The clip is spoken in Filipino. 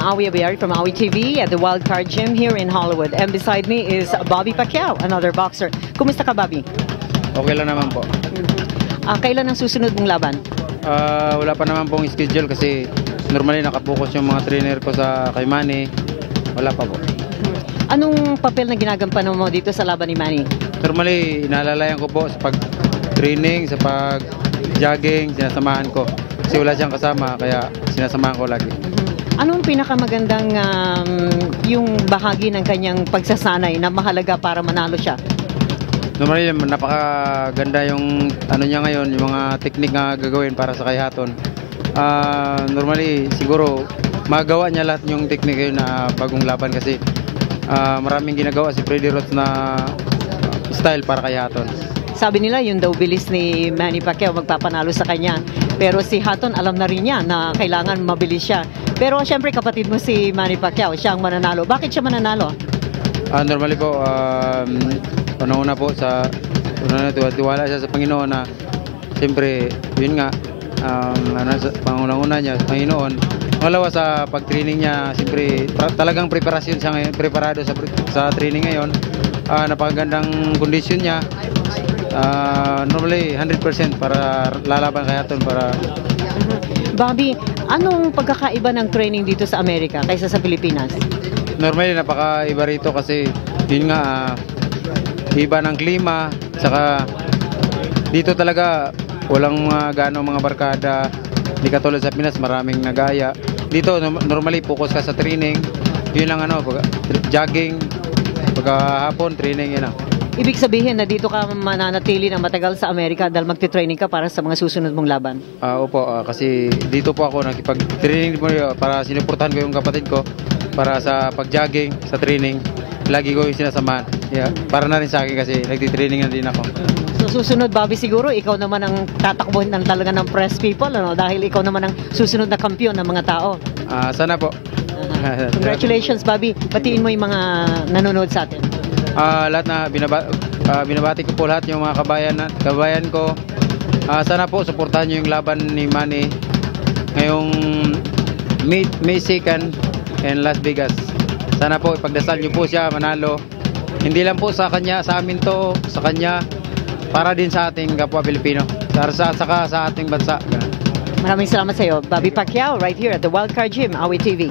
Awi Abiari from Awi TV at the Wildcard Gym here in Hollywood. And beside me is Bobby Pacquiao, another boxer. Kumusta ka, Bobby? Okay lang naman po. Kailan ang susunod mong laban? Wala pa naman pong schedule kasi normally nakapokus yung mga trainer ko sa kay Manny. Wala pa po. Anong papel na ginagampanan mo dito sa laban ni Manny? Normally, inaalalayan ko po sa pag-training, sa pag-jogging, sinasamahan ko. Kasi wala siyang kasama, kaya sinasamahan ko lagi. Anong pinakamagandang yung bahagi ng kanyang pagsasanay na mahalaga para manalo siya? Normally, napakaganda yung ano niya ngayon, yung mga technique na gagawin para sa kay Hatton. Normally, siguro magawa niya lahat yung technique ngayon na bagong laban kasi maraming ginagawa si Freddie Roth na style para kay Hatton. Sabi nila yung daw bilis ni Manny Pacquiao magpapanalo sa kanya. Pero si Hatton alam na rin niya na kailangan mabilis siya. Pero syempre kapatid mo si Manny Pacquiao, siya ang mananalo. Bakit siya mananalo? Normally po, una po sa tiwala siya sa Panginoon na siyempre yun nga pangunang-una niya sa Panginoon. Pangalawa sa pag-training niya, siyempre talagang preparasyon siya ngayon, preparado sa training ngayon. Napakagandang kondisyon niya. Normally 100% para lalaban kay Hatton para. Bobby, anong pagkakaiba ng training dito sa Amerika kaysa sa Pilipinas? Normally napakaiba rito kasi yun nga iba ng klima, saka dito talaga walang mga barkada, hindi katulad sa Pinas maraming nagaya. Dito normally focus ka sa training, yun lang jogging, pagkahapon training yun lang. Ibig sabihin na dito ka mananatili ng matagal sa Amerika dahil magte-training ka para sa mga susunod mong laban? Opo, kasi dito po ako nakipag-training para sinuportahan ko yung kapatid ko para sa pag-jogging, sa training. Lagi ko yung sinasamahan. Yeah, para na rin sa akin kasi nagti-training na din ako. So susunod, Bobby, siguro ikaw naman ang tatakbuhin ng talaga ng press people, ano? Dahil ikaw naman ang susunod na kampiyon ng mga tao. Sana po. Congratulations, Bobby. Batiin mo yung mga nanonood sa atin. Lahat na binabati ko po lahat yung mga kabayan ko. Sana po suportahan niyo yung laban ni Manny ngayong May 2nd in Las Vegas. Sana po ipagdasal niyo po siya manalo. Hindi lang po sa kanya, sa amin to, sa kanya, para din sa ating kapwa Pilipino. Saka sa ating bansa. Maraming salamat sa iyo, Bobby Pacquiao, right here at the Wildcard Gym, Awi TV.